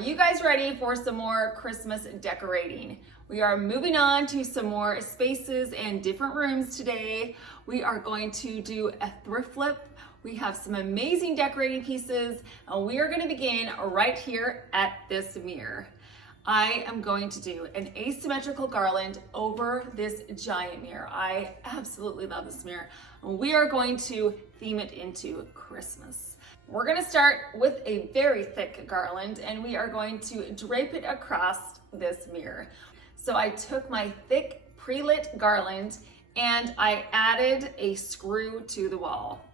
you guys ready for some more Christmas decorating? We are moving on to some more spaces and different rooms today. We are going to do a thrift flip. We have some amazing decorating pieces, and we are going to begin right here at this mirror. I am going to do an asymmetrical garland over this giant mirror. I absolutely love this mirror. We are going to theme it into Christmas. We're going to start with a very thick garland, and we are going to drape it across this mirror. So I took my thick pre-lit garland and I added a screw to the wall.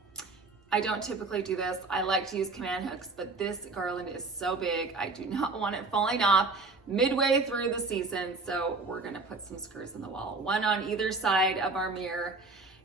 I don't typically do this. I like to use command hooks, but this garland is so big, I do not want it falling off midway through the season. So we're gonna put some screws in the wall, one on either side of our mirror,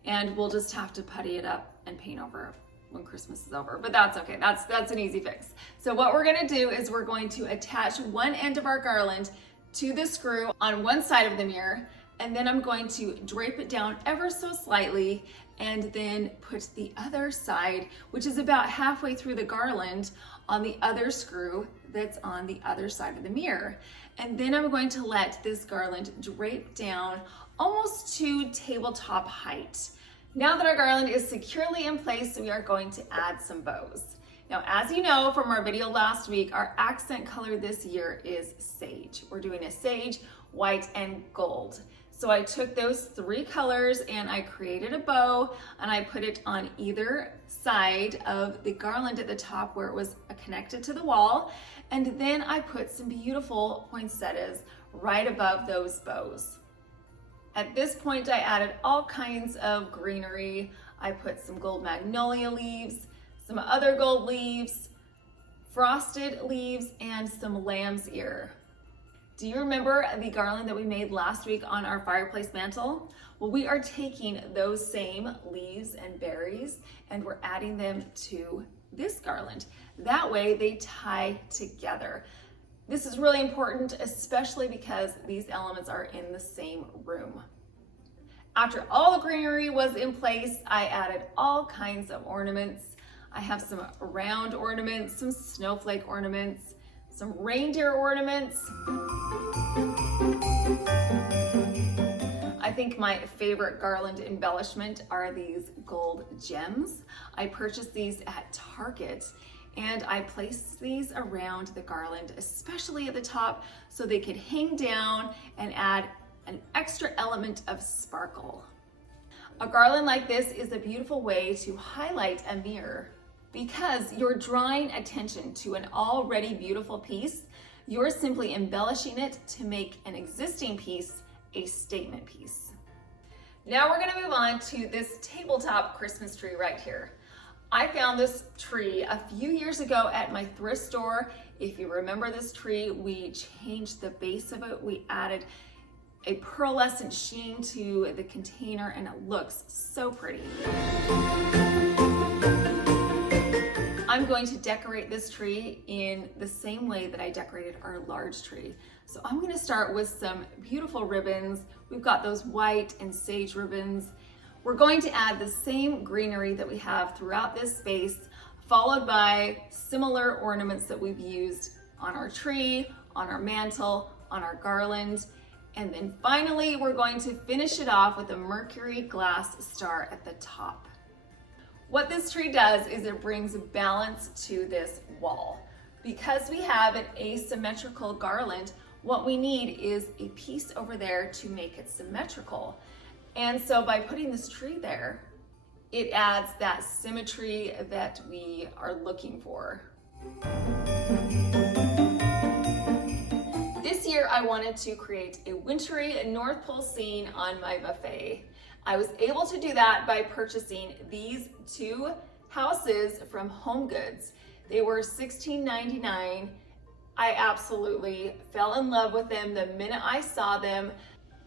and we'll just have to putty it up and paint over it when Christmas is over, but that's okay. That's an easy fix. So what we're gonna do is we're going to attach one end of our garland to the screw on one side of the mirror, and then I'm going to drape it down ever so slightly and then put the other side, which is about halfway through the garland, on the other screw that's on the other side of the mirror. And then I'm going to let this garland drape down almost to tabletop height. Now that our garland is securely in place, we are going to add some bows. Now, as you know from our video last week, our accent color this year is sage. We're doing a sage, white, and gold. So I took those three colors and I created a bow, and I put it on either side of the garland at the top where it was connected to the wall. And then I put some beautiful poinsettias right above those bows. At this point, I added all kinds of greenery. I put some gold magnolia leaves, some other gold leaves, frosted leaves, and some lamb's ear. Do you remember the garland that we made last week on our fireplace mantle? Well, we are taking those same leaves and berries and we're adding them to this garland. That way they tie together. This is really important, especially because these elements are in the same room. After all the greenery was in place, I added all kinds of ornaments. I have some round ornaments, some snowflake ornaments, some reindeer ornaments. I think my favorite garland embellishment are these gold gems. I purchased these at Target, and I placed these around the garland, especially at the top, so they could hang down and add an extra element of sparkle. A garland like this is a beautiful way to highlight a mirror. Because you're drawing attention to an already beautiful piece, you're simply embellishing it to make an existing piece a statement piece. Now we're gonna move on to this tabletop Christmas tree right here. I found this tree a few years ago at my thrift store. If you remember this tree, we changed the base of it. We added a pearlescent sheen to the container, and it looks so pretty. I'm going to decorate this tree in the same way that I decorated our large tree. So I'm going to start with some beautiful ribbons. We've got those white and sage ribbons. We're going to add the same greenery that we have throughout this space, followed by similar ornaments that we've used on our tree, on our mantle, on our garland. And then finally, we're going to finish it off with a mercury glass star at the top. What this tree does is it brings balance to this wall. Because we have an asymmetrical garland, what we need is a piece over there to make it symmetrical. And so by putting this tree there, it adds that symmetry that we are looking for. This year I wanted to create a wintry North Pole scene on my buffet. I was able to do that by purchasing these two houses from Home Goods. They were $16.99. I absolutely fell in love with them the minute I saw them.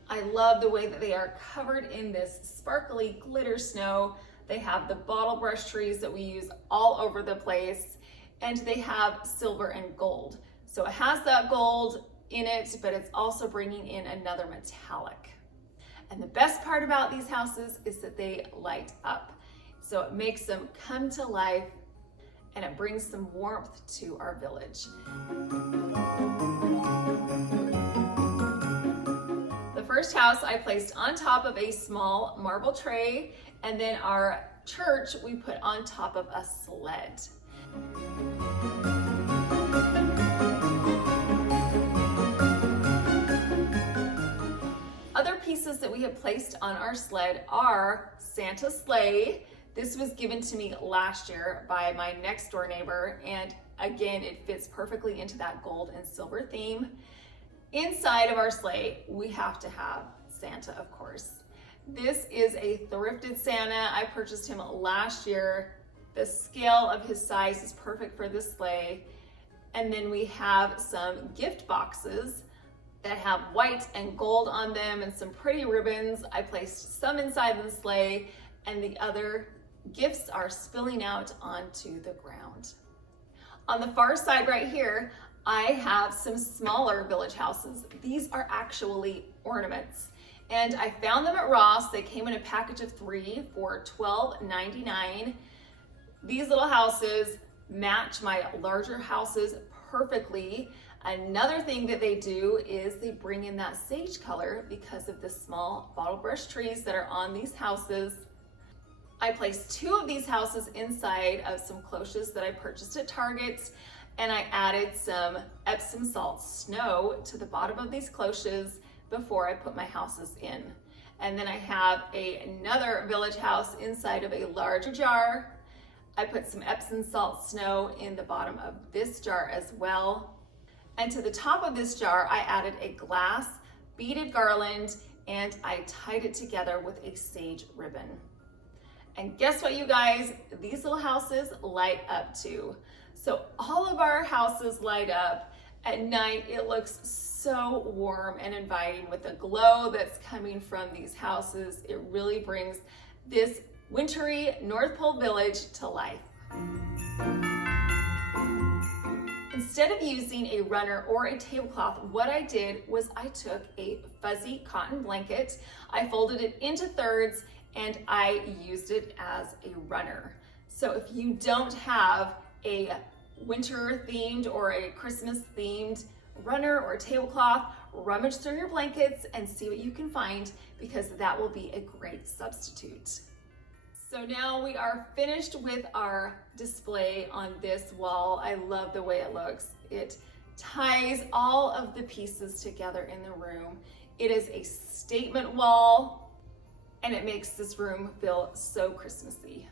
I love the way that they are covered in this sparkly glitter snow. They have the bottle brush trees that we use all over the place, and they have silver and gold. So it has that gold in it, but it's also bringing in another metallic. And the best part about these houses is that they light up. So it makes them come to life and it brings some warmth to our village. first house I placed on top of a small marble tray, and then our church we put on top of a sled. Other pieces that we have placed on our sled are Santa's sleigh. This was given to me last year by my next door neighbor, and again, it fits perfectly into that gold and silver theme. Inside of our sleigh, we have to have Santa, of course. This is a thrifted Santa. I purchased him last year. The scale of his size is perfect for this sleigh. And then we have some gift boxes that have white and gold on them and some pretty ribbons. I placed some inside the sleigh, and the other gifts are spilling out onto the ground. On the far side right here, I have some smaller village houses. These are actually ornaments, and I found them at Ross. They came in a package of 3 for $12.99. These little houses match my larger houses perfectly. Another thing that they do is they bring in that sage color because of the small bottle brush trees that are on these houses. I placed 2 of these houses inside of some cloches that I purchased at Target, and I added some Epsom salt snow to the bottom of these cloches before I put my houses in. And then I have another village house inside of a larger jar. I put some Epsom salt snow in the bottom of this jar as well. And to the top of this jar, I added a glass beaded garland, and I tied it together with a sage ribbon. And guess what, you guys? These little houses light up too. So all of our houses light up. At night, it looks so warm and inviting with the glow that's coming from these houses. It really brings this wintry North Pole village to life. Instead of using a runner or a tablecloth, what I did was I took a fuzzy cotton blanket, I folded it into thirds, and I used it as a runner. So if you don't have a winter themed or a Christmas themed runner or tablecloth, rummage through your blankets and see what you can find, because that will be a great substitute. So now we are finished with our display on this wall. I love the way it looks. It ties all of the pieces together in the room. It is a statement wall, and it makes this room feel so Christmassy.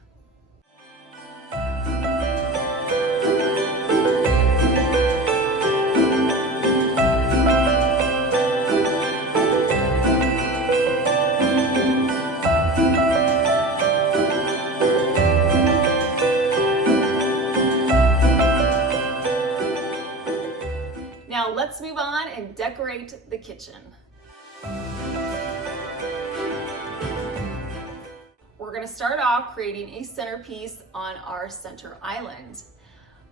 Now let's move on and decorate the kitchen. We're gonna start off creating a centerpiece on our center island.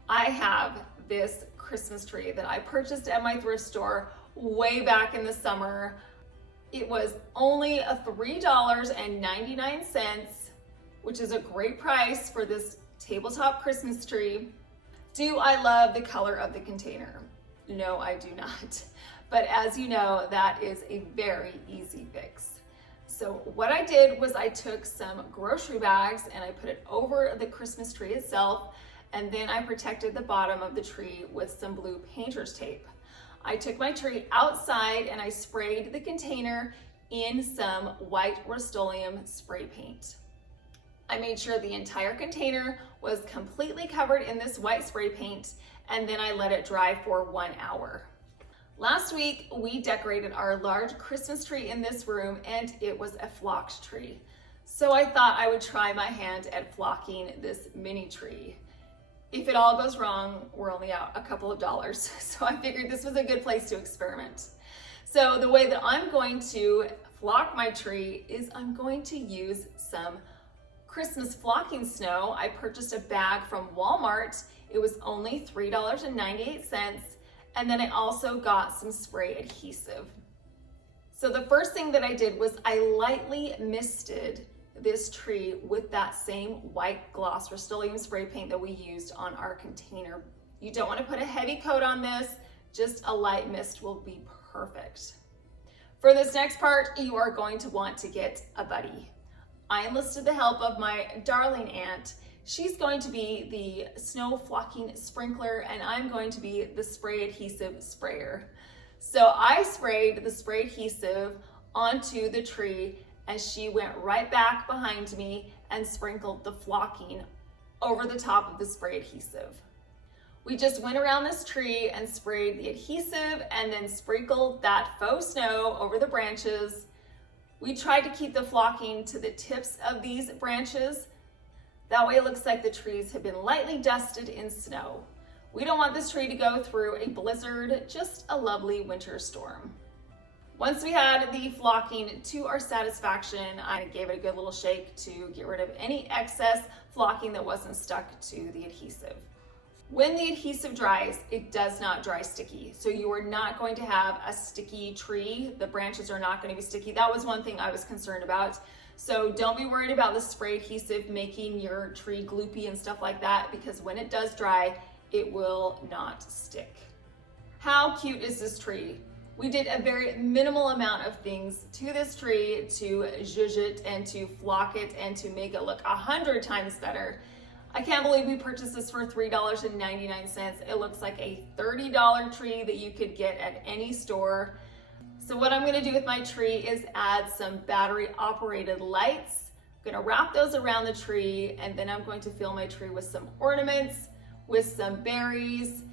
I have this Christmas tree that I purchased at my thrift store way back in the summer. It was only $3.99, which is a great price for this tabletop Christmas tree. Do I love the color of the container? No, I do not. But as you know, that is a very easy fix. So what I did was I took some grocery bags and I put it over the Christmas tree itself, and then I protected the bottom of the tree with some blue painter's tape. I took my tree outside and I sprayed the container in some white Rust-Oleum spray paint. I made sure the entire container was completely covered in this white spray paint, and then I let it dry for 1 hour. Last week, we decorated our large Christmas tree in this room, and it was a flocked tree. So I thought I would try my hand at flocking this mini tree. If it all goes wrong, we're only out a couple of dollars. So I figured this was a good place to experiment. So the way that I'm going to flock my tree is I'm going to use some Christmas flocking snow. I purchased a bag from Walmart. It was only $3.98. And then I also got some spray adhesive. So the first thing that I did was I lightly misted this tree with that same white gloss Rust-Oleum spray paint that we used on our container. You don't want to put a heavy coat on this, just a light mist will be perfect. For this next part, you are going to want to get a buddy. I enlisted the help of my darling aunt. She's going to be the snow flocking sprinkler, and I'm going to be the spray adhesive sprayer. So I sprayed the spray adhesive onto the tree, and she went right back behind me and sprinkled the flocking over the top of the spray adhesive. We just went around this tree and sprayed the adhesive and then sprinkled that faux snow over the branches. We tried to keep the flocking to the tips of these branches. That way it looks like the trees have been lightly dusted in snow. We don't want this tree to go through a blizzard, just a lovely winter storm. Once we had the flocking to our satisfaction, I gave it a good little shake to get rid of any excess flocking that wasn't stuck to the adhesive. When the adhesive dries, it does not dry sticky. So you are not going to have a sticky tree. The branches are not going to be sticky. That was one thing I was concerned about. So don't be worried about the spray adhesive making your tree gloopy and stuff like that, because when it does dry, it will not stick. How cute is this tree? We did a very minimal amount of things to this tree to zhuzh it and to flock it and to make it look 100 times better. I can't believe we purchased this for $3.99. It looks like a $30 tree that you could get at any store. So what I'm gonna do with my tree is add some battery operated lights. I'm gonna wrap those around the tree, and then I'm going to fill my tree with some ornaments, with some berries,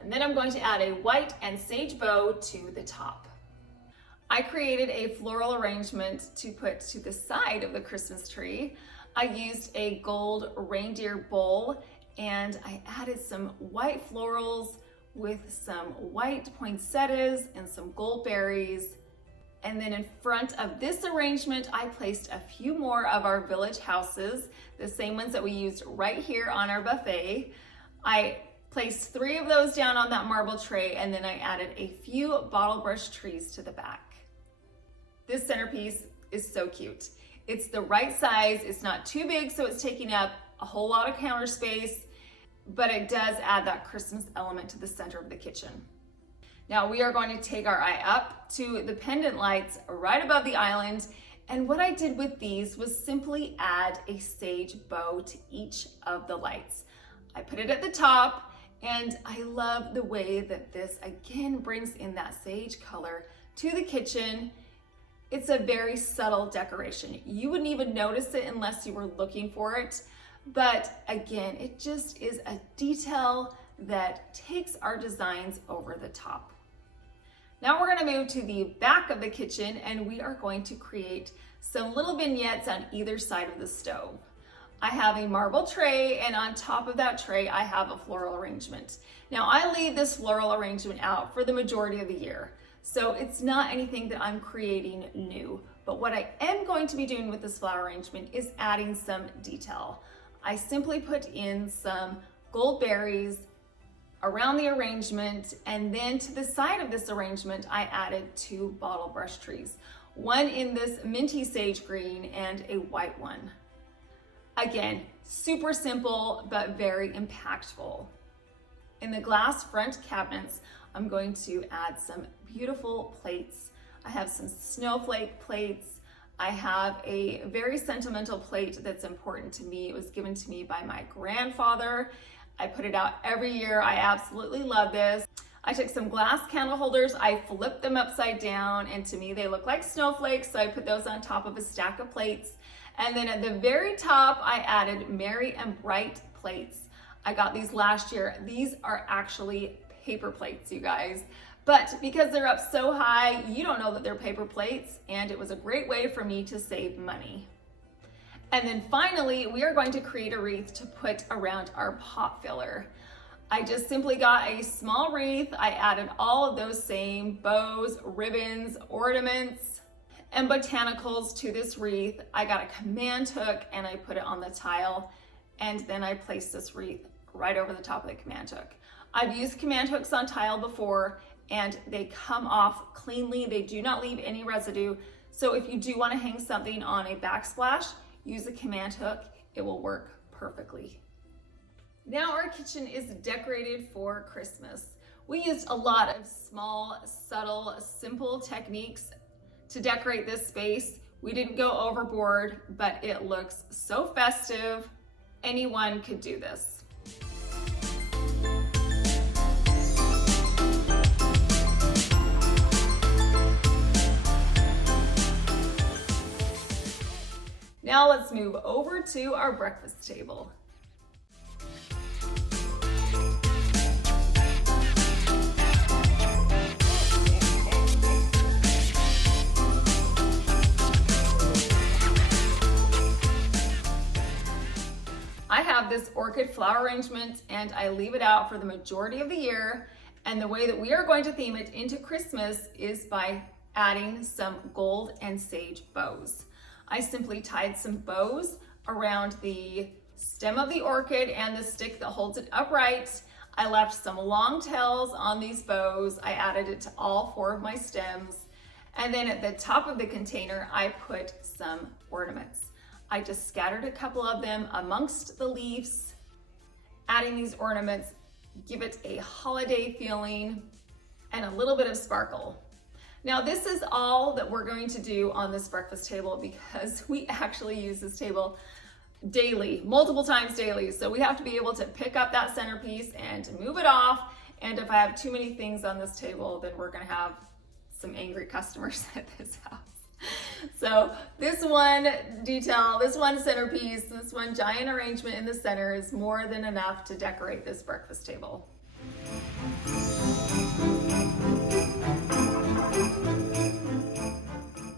and then I'm going to add a white and sage bow to the top. I created a floral arrangement to put to the side of the Christmas tree. I used a gold reindeer bowl, and I added some white florals with some white poinsettias and some gold berries. And then in front of this arrangement, I placed a few more of our village houses, the same ones that we used right here on our buffet. I placed 3 of those down on that marble tray, and then I added a few bottle brush trees to the back. This centerpiece is so cute. It's the right size. It's not too big, so it's taking up a whole lot of counter space, but it does add that Christmas element to the center of the kitchen. Now we are going to take our eye up to the pendant lights right above the island. And what I did with these was simply add a sage bow to each of the lights. I put it at the top, and I love the way that this again brings in that sage color to the kitchen. It's a very subtle decoration. You wouldn't even notice it unless you were looking for it. But again, it just is a detail that takes our designs over the top. Now we're gonna move to the back of the kitchen, and we are going to create some little vignettes on either side of the stove. I have a marble tray, and on top of that tray, I have a floral arrangement. Now I leave this floral arrangement out for the majority of the year. So it's not anything that I'm creating new, but what I am going to be doing with this flower arrangement is adding some detail. I simply put in some gold berries around the arrangement, and then to the side of this arrangement, I added 2 bottle brush trees, one in this minty sage green and a white one. Again, super simple, but very impactful. In the glass front cabinets, I'm going to add some beautiful plates. I have some snowflake plates. I have a very sentimental plate that's important to me. It was given to me by my grandfather. I put it out every year. I absolutely love this. I took some glass candle holders, I flipped them upside down, and to me they look like snowflakes, so I put those on top of a stack of plates. And then at the very top, I added merry and bright plates. I got these last year. These are actually paper plates, you guys. But because they're up so high, you don't know that they're paper plates, and it was a great way for me to save money. And then finally, we are going to create a wreath to put around our pot filler. I just simply got a small wreath. I added all of those same bows, ribbons, ornaments, and botanicals to this wreath. I got a command hook and I put it on the tile, and then I placed this wreath right over the top of the command hook. I've used command hooks on tile before, and they come off cleanly. They do not leave any residue. So if you do want to hang something on a backsplash, use a command hook. It will work perfectly. Now our kitchen is decorated for Christmas. We used a lot of small, subtle, simple techniques to decorate this space. We didn't go overboard, but it looks so festive. Anyone could do this. Now let's move over to our breakfast table. I have this orchid flower arrangement and I leave it out for the majority of the year. And the way that we are going to theme it into Christmas is by adding some gold and sage bows. I simply tied some bows around the stem of the orchid and the stick that holds it upright. I left some long tails on these bows. I added it to all 4 of my stems. And then at the top of the container, I put some ornaments. I just scattered a couple of them amongst the leaves. Adding these ornaments give it a holiday feeling and a little bit of sparkle. Now this is all that we're going to do on this breakfast table because we actually use this table daily, multiple times daily. So we have to be able to pick up that centerpiece and move it off. And if I have too many things on this table, then we're gonna have some angry customers at this house. So this one detail, this one centerpiece, this one giant arrangement in the center is more than enough to decorate this breakfast table.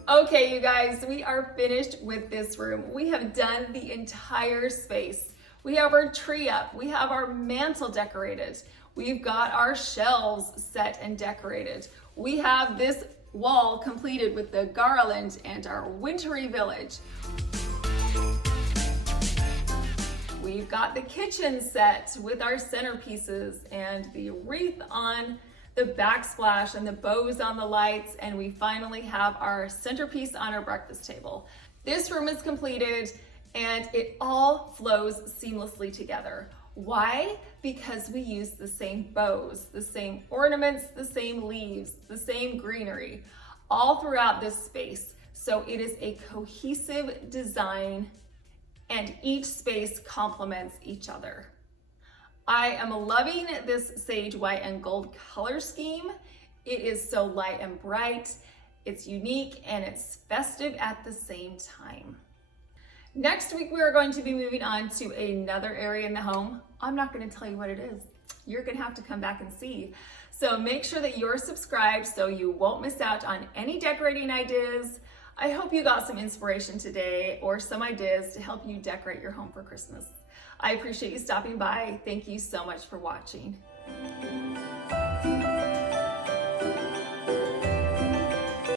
Okay, you guys, we are finished with this room. We have done the entire space. We have our tree up. We have our mantle decorated. We've got our shelves set and decorated. We have this wall completed with the garland and our wintry village. We've got the kitchen set with our centerpieces and the wreath on the backsplash and the bows on the lights, and we finally have our centerpiece on our breakfast table. This room is completed and it all flows seamlessly together. Why? Because we use the same bows, the same ornaments, the same leaves, the same greenery, all throughout this space. So it is a cohesive design and each space complements each other. I am loving this sage white and gold color scheme. It is so light and bright, it's unique, and it's festive at the same time. Next week, we are going to be moving on to another area in the home. I'm not going to tell you what it is. You're going to have to come back and see. So make sure that you're subscribed so you won't miss out on any decorating ideas. I hope you got some inspiration today or some ideas to help you decorate your home for Christmas. I appreciate you stopping by. Thank you so much for watching.